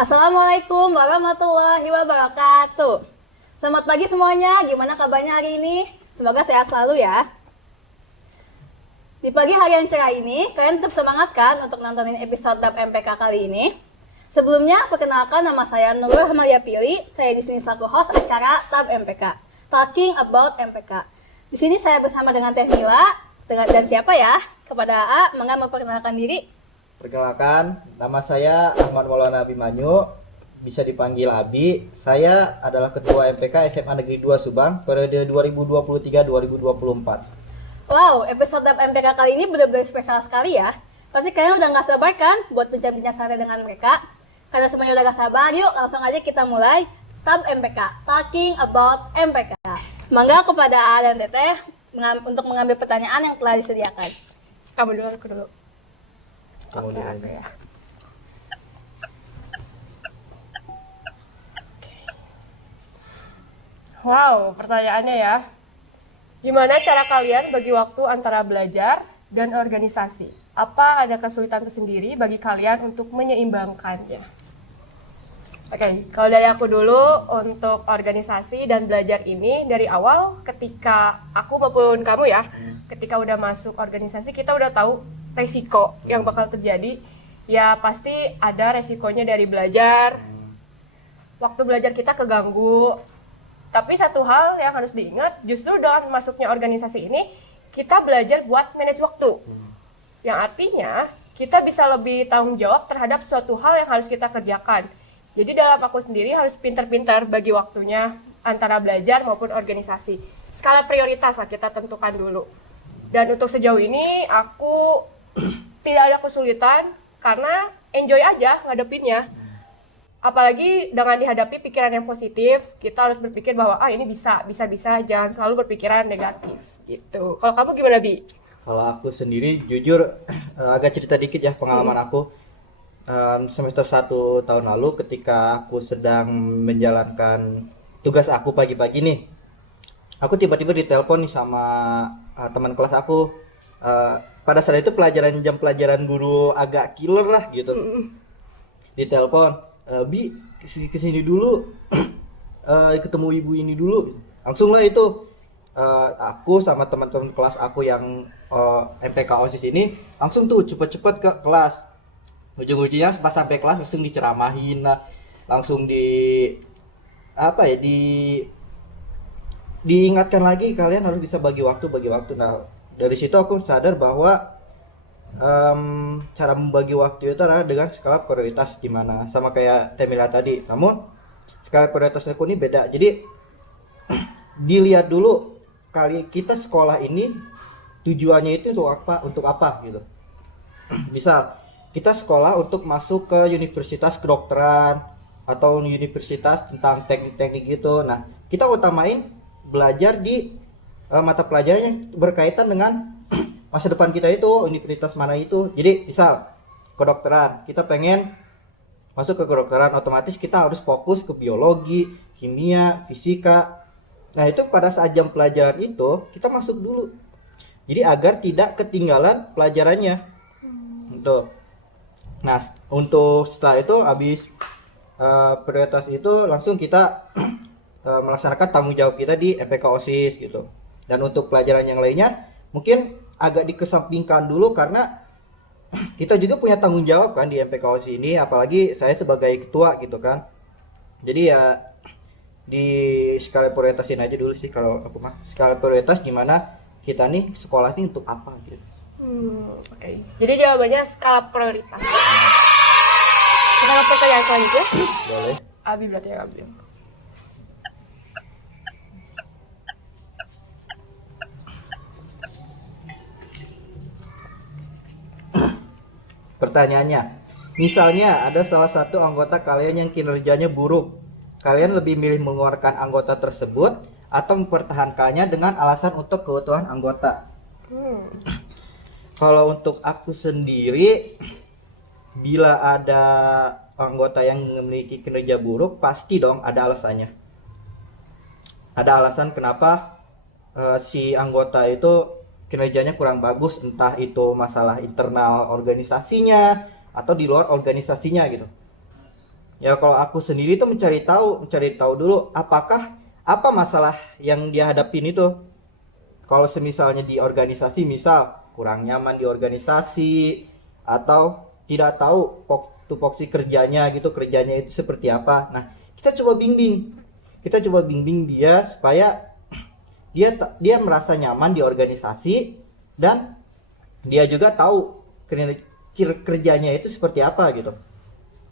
Assalamualaikum warahmatullahi wabarakatuh. Selamat pagi semuanya, gimana kabarnya hari ini? Semoga sehat selalu ya. Di pagi hari yang cerah ini, kalian tetap semangat kan untuk nontonin episode DAP MPK kali ini? Sebelumnya, perkenalkan nama saya Nurul Hamalia Pili. Saya di sini selaku host acara DAP MPK, Talking About MPK. Di sini saya bersama dengan Teh Mila, dan siapa ya? Kepada AA, mangga memperkenalkan diri. Perkenalkan, nama saya Ahmad Maulana Abimanyu, bisa dipanggil Abi. Saya adalah Ketua MPK SMA Negeri 2 Subang periode 2023-2024. Wow, episode DAP MPK kali ini benar-benar spesial sekali ya. Pasti kalian udah gak sabar kan buat bincang-bincang santai dengan mereka? Karena semuanya udah gak sabar, yuk langsung aja kita mulai DAP MPK, Talking About MPK. Mangga kepada A dan Teteh untuk mengambil pertanyaan yang telah disediakan. Kamu dulu, aku dulu. Kemudian Oke. Wow, pertanyaannya ya. Gimana cara kalian bagi waktu antara belajar dan organisasi? Apa ada kesulitan tersendiri bagi kalian untuk menyeimbangkannya? Oke, kalau dari aku dulu untuk organisasi dan belajar ini dari awal ketika aku maupun kamu ya, ketika udah masuk organisasi kita udah tahu resiko yang bakal terjadi. Ya pasti ada resikonya dari belajar. Waktu belajar kita keganggu. Tapi satu hal yang harus diingat, justru dengan masuknya organisasi ini, kita belajar buat manage waktu. Yang artinya, kita bisa lebih tanggung jawab terhadap suatu hal yang harus kita kerjakan. Jadi dalam aku sendiri harus pintar-pintar bagi waktunya antara belajar maupun organisasi. Skala prioritas lah kita tentukan dulu. Dan untuk sejauh ini, aku tidak ada kesulitan karena enjoy aja ngadepinnya. Apalagi dengan dihadapi pikiran yang positif, kita harus berpikir bahwa ini bisa, jangan selalu berpikiran negatif gitu. Kalau kamu gimana, Bi? Kalau aku sendiri jujur agak cerita dikit ya pengalaman aku. Semester 1 tahun lalu ketika aku sedang menjalankan tugas aku pagi-pagi nih, aku tiba-tiba ditelepon nih sama teman kelas aku. Pada saat itu jam pelajaran guru agak killer lah gitu. Ditelepon, Bi kesini dulu, ketemu ibu ini dulu. Langsung lah itu aku sama teman-teman kelas aku yang MPK OSIS ini langsung tuh cepet-cepet ke kelas. Ujung-ujungnya pas sampai kelas langsung diceramahin lah, langsung diingatkan lagi kalian harus bisa bagi waktu. Nah dari situ aku sadar bahwa cara membagi waktu itu adalah dengan skala prioritas gimana, sama kayak Temila tadi. Namun skala prioritas aku ini beda. Jadi dilihat dulu kita sekolah ini tujuannya itu untuk apa gitu. Misal kita sekolah untuk masuk ke universitas kedokteran atau universitas tentang teknik-teknik gitu. Nah, kita utamain belajar di mata pelajaran yang berkaitan dengan masa depan kita itu, universitas mana itu. Jadi misal kedokteran, kita pengen masuk ke kedokteran, otomatis kita harus fokus ke biologi, kimia, fisika. Nah itu pada saat jam pelajaran itu kita masuk dulu, jadi agar tidak ketinggalan pelajarannya. Gitu. Nah untuk setelah itu habis prioritas itu langsung kita melaksanakan tanggung jawab kita di MPK OSIS gitu. Dan untuk pelajaran yang lainnya mungkin agak dikesampingkan dulu karena kita juga punya tanggung jawab kan di MPK OSIS ini, apalagi saya sebagai ketua gitu kan. Jadi ya di skala prioritasin aja dulu sih kalau aku mah. Skala prioritas gimana kita nih sekolah ini untuk apa gitu. Oke. Jadi jawabannya skala prioritas. Kita ke pertanyaan selanjutnya. Boleh. Abi berarti yang ambil. Pertanyaannya, misalnya ada salah satu anggota kalian yang kinerjanya buruk, kalian lebih milih mengeluarkan anggota tersebut atau mempertahankannya dengan alasan untuk keutuhan anggota? Kalau untuk aku sendiri, bila ada anggota yang memiliki kinerja buruk, pasti dong ada alasannya. Ada alasan kenapa si anggota itu kinerjanya kurang bagus, entah itu masalah internal organisasinya atau di luar organisasinya gitu. Ya kalau aku sendiri tuh mencari tahu dulu apa masalah yang dia hadapin itu. Kalau semisalnya di organisasi, misal kurang nyaman di organisasi atau tidak tahu tupoksi kerjanya gitu, kerjanya itu seperti apa. Nah, kita coba bimbing dia supaya dia merasa nyaman di organisasi dan dia juga tahu kerjanya itu seperti apa gitu.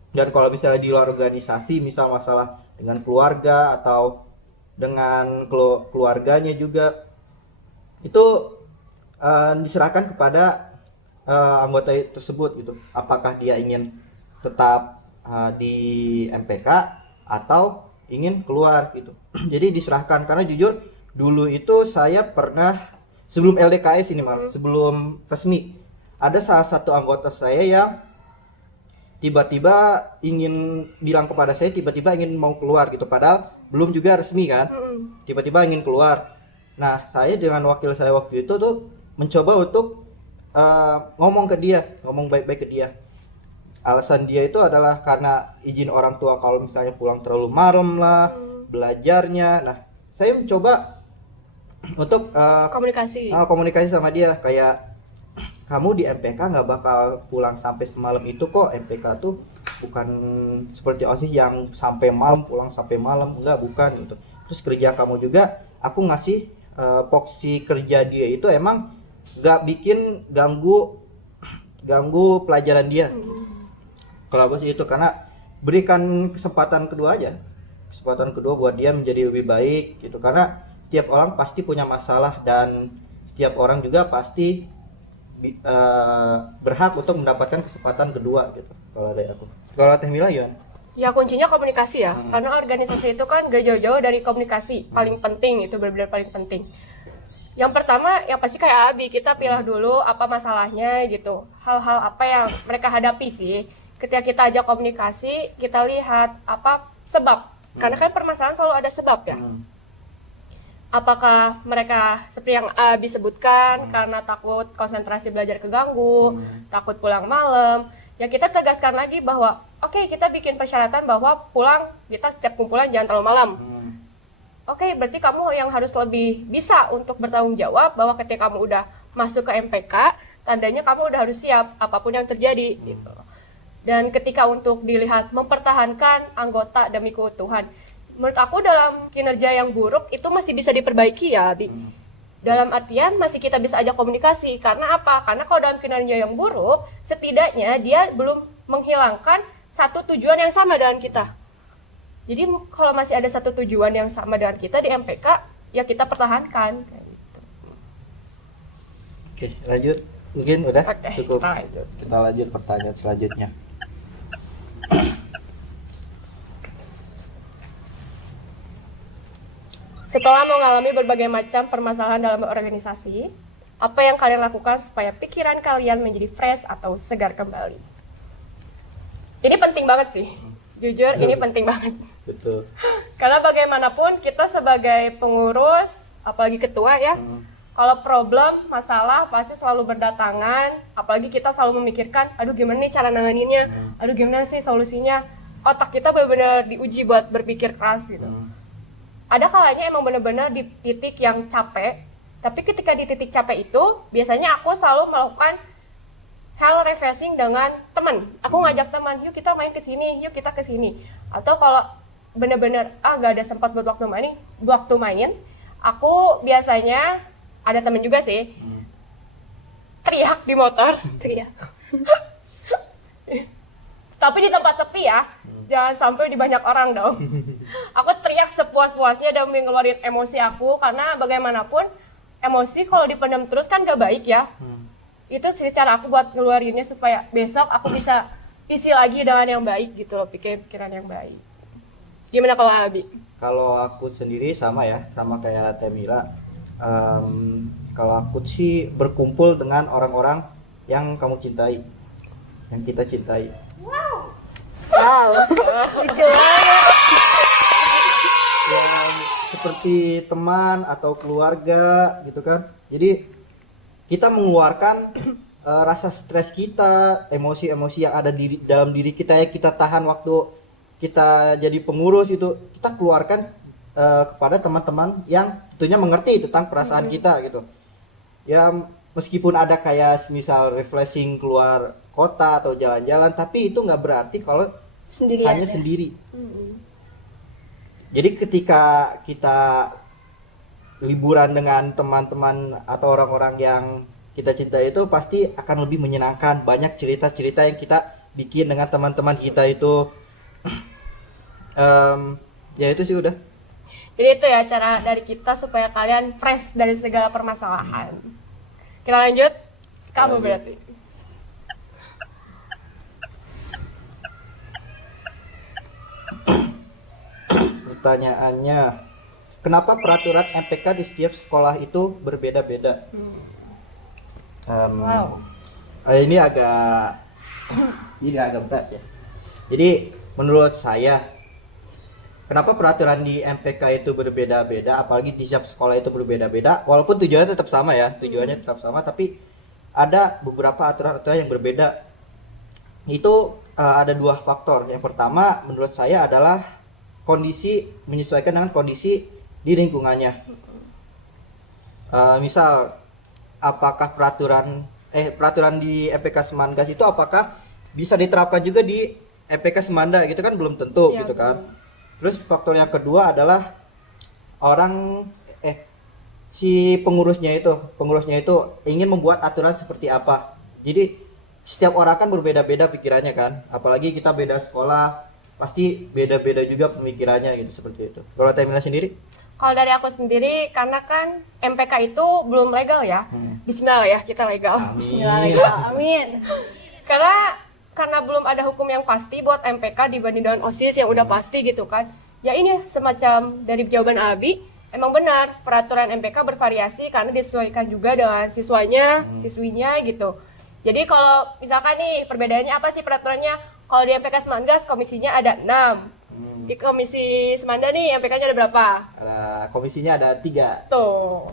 Dan kalau misalnya di luar organisasi, misal masalah dengan keluarga atau dengan keluarganya juga, itu diserahkan kepada anggota tersebut gitu. Apakah dia ingin tetap di MPK atau ingin keluar gitu. Jadi diserahkan, karena jujur dulu itu saya pernah sebelum LDKS ini sebelum resmi, ada salah satu anggota saya yang tiba-tiba ingin bilang kepada saya, tiba-tiba ingin mau keluar gitu, padahal belum juga resmi kan. Tiba-tiba ingin keluar. Nah, saya dengan wakil saya waktu itu tuh mencoba untuk ngomong baik-baik ke dia. Alasan dia itu adalah karena izin orang tua kalau misalnya pulang terlalu malam lah, belajarnya. Nah, saya mencoba untuk komunikasi sama dia, kayak kamu di MPK nggak bakal pulang sampai semalam itu kok. MPK tuh bukan seperti OSIS yang sampai malam, pulang sampai malam, enggak, bukan gitu. Terus kerja kamu juga, aku ngasih porsi kerja dia itu emang nggak bikin ganggu pelajaran dia. Kalau aku sih itu, karena berikan kesempatan kedua buat dia menjadi lebih baik gitu, karena setiap orang pasti punya masalah dan setiap orang juga pasti berhak untuk mendapatkan kesempatan kedua gitu. Kalau dari aku. Kalau Teh Mila ya? Ya kuncinya komunikasi ya, karena organisasi itu kan gak jauh-jauh dari komunikasi. Paling penting, itu benar-benar paling penting. Yang pertama, yang pasti kayak Abi, kita pilih dulu apa masalahnya gitu. Hal-hal apa yang mereka hadapi sih. Ketika kita ajak komunikasi, kita lihat apa sebab. Karena kan permasalahan selalu ada sebab ya. Apakah mereka seperti yang Abi sebutkan karena takut konsentrasi belajar keganggu, takut pulang malam. Ya kita tegaskan lagi bahwa oke, kita bikin persyaratan bahwa pulang kita setiap kumpulan jangan terlalu malam. Oke, berarti kamu yang harus lebih bisa untuk bertanggung jawab bahwa ketika kamu udah masuk ke MPK, tandanya kamu udah harus siap apapun yang terjadi gitu. Dan ketika untuk dilihat mempertahankan anggota demi keutuhan, menurut aku dalam kinerja yang buruk itu masih bisa diperbaiki ya, Abi. Dalam artian masih kita bisa ajak komunikasi. Karena apa? Karena kalau dalam kinerja yang buruk, setidaknya dia belum menghilangkan satu tujuan yang sama dengan kita. Jadi kalau masih ada satu tujuan yang sama dengan kita di MPK, ya kita pertahankan. Oke, lanjut. Mungkin udah cukup. Lanjut. Kita lanjut pertanyaan selanjutnya. Setelah mengalami berbagai macam permasalahan dalam organisasi, apa yang kalian lakukan supaya pikiran kalian menjadi fresh atau segar kembali? Ini penting banget sih. Jujur, ini penting banget. Betul. Karena bagaimanapun kita sebagai pengurus, apalagi ketua ya, kalau problem, masalah pasti selalu berdatangan. Apalagi kita selalu memikirkan, aduh gimana nih cara nanganinnya, aduh gimana sih solusinya. Otak kita benar-benar diuji buat berpikir keras gitu. Ada kalanya emang benar-benar di titik yang capek, tapi ketika di titik capek itu, biasanya aku selalu melakukan hal refreshing dengan teman. Aku ngajak teman, yuk kita main ke sini, yuk kita ke sini. Atau kalau benar-benar gak ada sempat buat waktu main, aku biasanya ada teman juga sih, teriak di motor, teriak. Tapi di tempat sepi ya, jangan sampai di banyak orang dong. Aku teriak sepuas-puasnya demi ngeluarin emosi aku, karena bagaimanapun emosi kalau dipendam terus kan gak baik ya. Itu sih cara aku buat ngeluarinnya supaya besok aku bisa isi lagi dengan yang baik gitu loh, pikiran yang baik. Gimana kalau Abi? Kalau aku sendiri sama ya, sama kayak Temila. Kalau aku sih berkumpul dengan orang-orang yang kamu cintai, yang kita cintai. Wow. Lucu banget. Yang seperti teman atau keluarga gitu kan. Jadi kita mengeluarkan rasa stres kita, emosi-emosi yang ada dalam diri kita, ya kita tahan waktu kita jadi pengurus itu kita keluarkan kepada teman-teman yang tentunya mengerti tentang perasaan kita gitu. Ya meskipun ada kayak misal refreshing keluar kota atau jalan-jalan, tapi itu nggak berarti kalau Sendirian hanya ya? sendiri. Jadi ketika kita liburan dengan teman-teman atau orang-orang yang kita cintai itu pasti akan lebih menyenangkan. Banyak cerita-cerita yang kita bikin dengan teman-teman kita itu. Ya itu sih udah. Jadi itu ya cara dari kita supaya kalian fresh dari segala permasalahan. Kita lanjut, kamu Lanjut. berarti. Pertanyaannya, kenapa peraturan MPK di setiap sekolah itu berbeda-beda? Wow. Ini agak berat ya. Jadi menurut saya, kenapa peraturan di MPK itu berbeda-beda, apalagi di setiap sekolah itu berbeda-beda, walaupun tujuannya tetap sama ya, tujuannya tetap sama, tapi ada beberapa aturan-aturan yang berbeda. Itu ada dua faktor. Yang pertama menurut saya adalah kondisi, menyesuaikan dengan kondisi di lingkungannya. Misal apakah peraturan di MPK Semangas itu apakah bisa diterapkan juga di MPK Semanda gitu kan belum tentu Iya, gitu kan. Terus faktor yang kedua adalah si pengurusnya itu ingin membuat aturan seperti apa. Jadi setiap orang kan berbeda-beda pikirannya kan, apalagi kita beda sekolah, pasti beda-beda juga pemikirannya gitu, seperti itu. Kalau Temila sendiri? Kalau dari aku sendiri, karena kan MPK itu belum legal ya. Bismillah ya, kita legal. Bismillahirrahmanirrahim. Amin. Karena belum ada hukum yang pasti buat MPK dibanding dengan OSIS yang udah pasti gitu kan. Ya ini semacam dari jawaban Abi, emang benar peraturan MPK bervariasi karena disesuaikan juga dengan siswanya, siswinya gitu. Jadi kalau misalkan nih perbedaannya apa sih peraturannya? Kalau di MPK Semangas komisinya ada 6. Di komisi Semanda nih MPK-nya ada berapa? Komisinya ada 3. Tuh.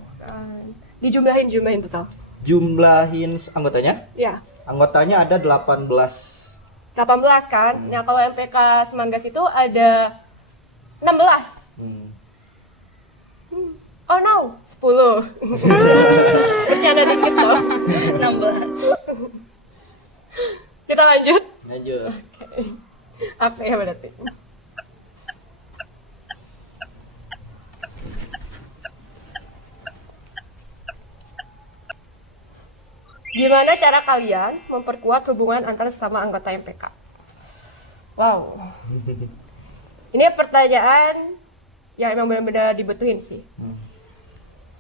Dijumlahin total. Jumlahin anggotanya? Ya. Anggotanya ada 18. 18 kan? Nah, kalau MPK Semanggas itu ada 16. Oh no, 10. Bercanda dikit loh. 16. Kita lanjut. Lanjut. Apa ya berarti? Gimana cara kalian memperkuat hubungan antara sesama anggota MPK? Wow. Ini pertanyaan yang emang benar-benar dibutuhin sih.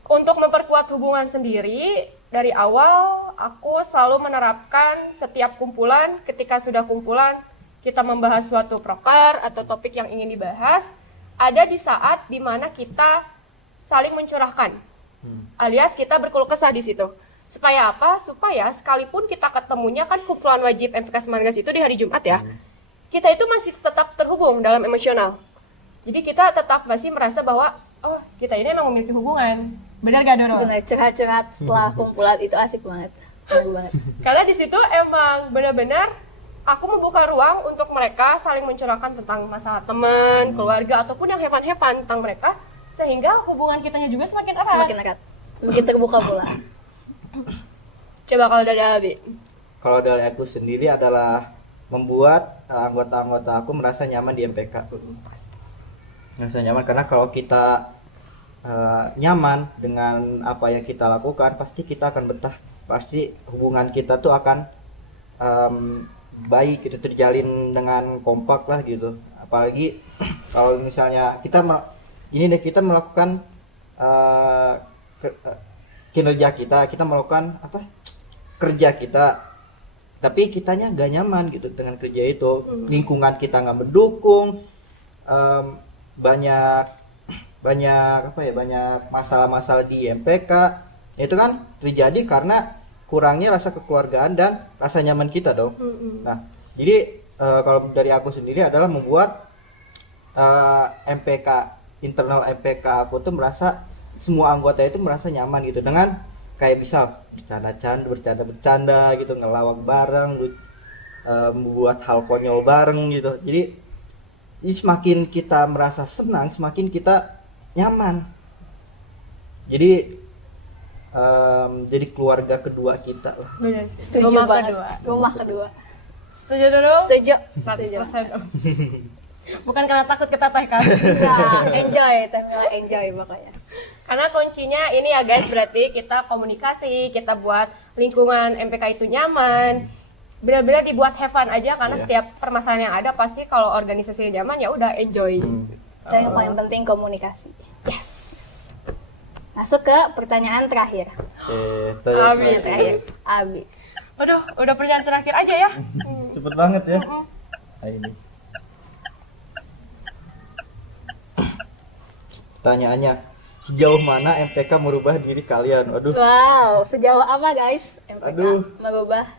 Untuk memperkuat hubungan sendiri, dari awal aku selalu menerapkan setiap kumpulan, ketika sudah kumpulan kita membahas suatu proker atau topik yang ingin dibahas, ada di saat dimana kita saling mencurahkan, alias kita berkeluh kesah di situ. Supaya apa? Supaya sekalipun kita ketemunya kan kumpulan wajib MPK Semangas itu di hari Jumat ya, kita itu masih tetap terhubung dalam emosional. Jadi kita tetap masih merasa bahwa oh kita ini emang memiliki hubungan. Benar gak Doro? Benar, curhat-curhat setelah kumpulan itu asik banget. Seru banget. Karena di situ emang benar-benar aku membuka ruang untuk mereka saling mencurahkan tentang masalah teman, keluarga, ataupun yang hevan-hevan tentang mereka, sehingga hubungan kitanya juga semakin erat. Semakin erat. Semakin terbuka pula. Coba kalau dari Abi. Kalau dari aku sendiri adalah membuat anggota-anggota aku merasa nyaman di MPK. Merasa nyaman karena kalau kita nyaman dengan apa yang kita lakukan, pasti kita akan betah. Pasti hubungan kita tuh akan baik gitu, terjalin dengan kompak lah gitu. Apalagi kalau misalnya kita melakukan kinerja kita melakukan kerja kita, tapi kitanya nggak nyaman gitu dengan kerja itu. Lingkungan kita nggak mendukung, banyak masalah-masalah di MPK. Itu kan terjadi karena kurangnya rasa kekeluargaan dan rasa nyaman kita dong. Nah, jadi kalau dari aku sendiri adalah membuat internal MPK aku tuh merasa semua anggota itu merasa nyaman gitu, dengan kayak bisa bercanda gitu, ngelawak bareng, membuat hal konyol bareng gitu. Jadi Jadi semakin kita merasa senang, semakin kita nyaman. Jadi jadi keluarga kedua kita lah. Benar sih. Setuju Rumah banget. kedua. Rumah kedua. Setuju dulu? Setuju. 100%. Bukan karena takut ketatehkan. Nah, enjoy, Temila enjoy pokoknya. Karena kuncinya ini ya guys, berarti kita komunikasi, kita buat lingkungan MPK itu nyaman. Benar-benar dibuat have fun aja karena Iya. setiap permasalahan yang ada pasti kalau organisasinya nyaman ya udah enjoy. Dan yang paling penting komunikasi. Yes. Masuk ke pertanyaan terakhir. Amin. Terakhir, Abi. Aduh, udah pertanyaan terakhir aja ya. Cepet banget ya. Nah, ini. Pertanyaannya, sejauh mana MPK merubah diri kalian? Waduh, Wow, sejauh apa guys MPK Aduh. merubah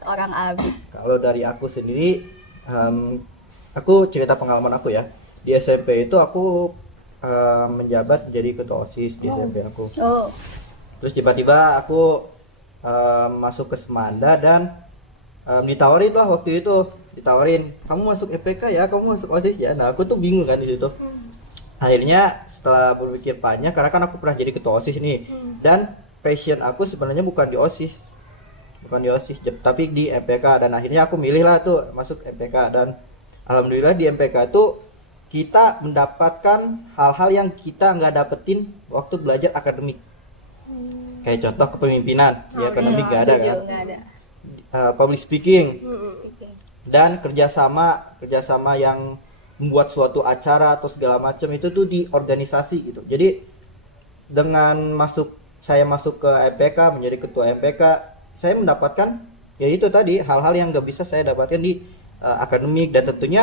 seorang Abi? kalau dari aku sendiri, aku cerita pengalaman aku ya. Di SMP itu aku menjabat jadi ketua OSIS di SMP aku. Oh, Terus tiba-tiba aku masuk ke Semanda dan ditawarin lah waktu itu, ditawarin, kamu masuk MPK ya, kamu masuk OSIS ya. Nah aku tuh bingung kan di situ. Akhirnya setelah berpikir panjang, karena kan aku pernah jadi ketua OSIS nih, dan passion aku sebenarnya bukan di OSIS, tapi di MPK. Dan akhirnya aku milih lah tuh masuk MPK, dan alhamdulillah di MPK tuh kita mendapatkan hal-hal yang kita nggak dapetin waktu belajar akademik. Kayak contoh kepemimpinan, di akademik nggak ada setuju, kan. nggak ada. Public speaking Speaking. dan kerjasama yang membuat suatu acara atau segala macam itu tuh di organisasi gitu. Jadi dengan saya masuk ke MPK, menjadi ketua MPK, saya mendapatkan ya itu tadi hal-hal yang nggak bisa saya dapatkan di akademik, dan tentunya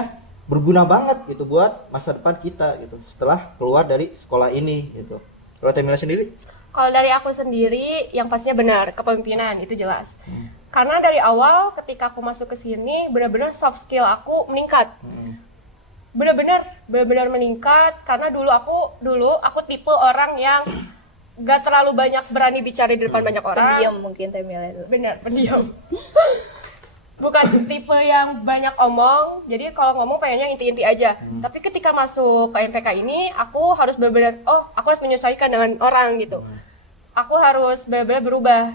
berguna banget gitu buat masa depan kita gitu setelah keluar dari sekolah ini gitu. Kalau Temila sendiri? Kalau dari aku sendiri, yang pastinya benar, kepemimpinan itu jelas. Karena dari awal ketika aku masuk ke sini, benar-benar soft skill aku meningkat. Benar-benar meningkat karena dulu aku tipe orang yang gak terlalu banyak berani bicara di depan banyak orang. Pendiam mungkin Temila itu. Benar, pendiam. Bukan tipe yang banyak omong, jadi kalau ngomong pengennya inti-inti aja. Tapi ketika masuk ke MPK ini, aku harus benar-benar, aku harus menyesuaikan dengan orang gitu. Aku harus benar-benar berubah.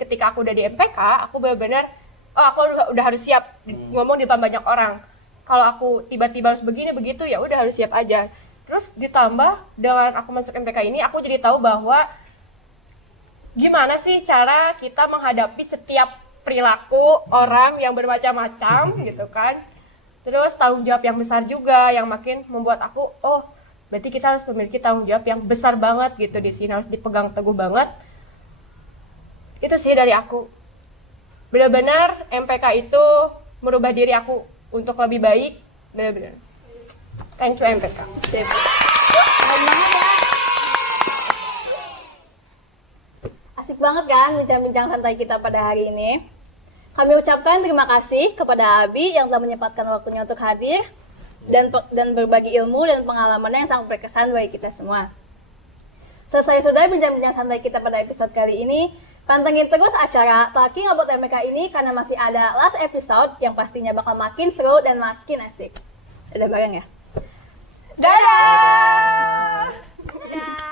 Ketika aku udah di MPK, aku benar-benar, aku udah harus siap ngomong di depan banyak orang. Kalau aku tiba-tiba harus begini begitu, ya udah harus siap aja. Terus ditambah dengan aku masuk MPK ini, aku jadi tahu bahwa gimana sih cara kita menghadapi setiap perilaku orang yang bermacam-macam gitu kan. Terus tanggung jawab yang besar juga yang makin membuat aku, berarti kita harus memiliki tanggung jawab yang besar banget gitu di sini, harus dipegang teguh banget. Itu sih dari aku. Benar-benar MPK itu merubah diri aku untuk lebih baik, benar-benar. Thank you MPK. Sip. Keren banget ya. Asik banget kan bincang-bincang santai kita pada hari ini. Kami ucapkan terima kasih kepada Abi yang telah menyempatkan waktunya untuk hadir dan berbagi ilmu dan pengalamannya yang sangat berkesan bagi kita semua. Selesai sudah bincang-bincang santai kita pada episode kali ini. Pantengin terus acara Talking About MPK ini karena masih ada last episode yang pastinya bakal makin seru dan makin asik. Dadah bareng ya. Dadah! Dadah.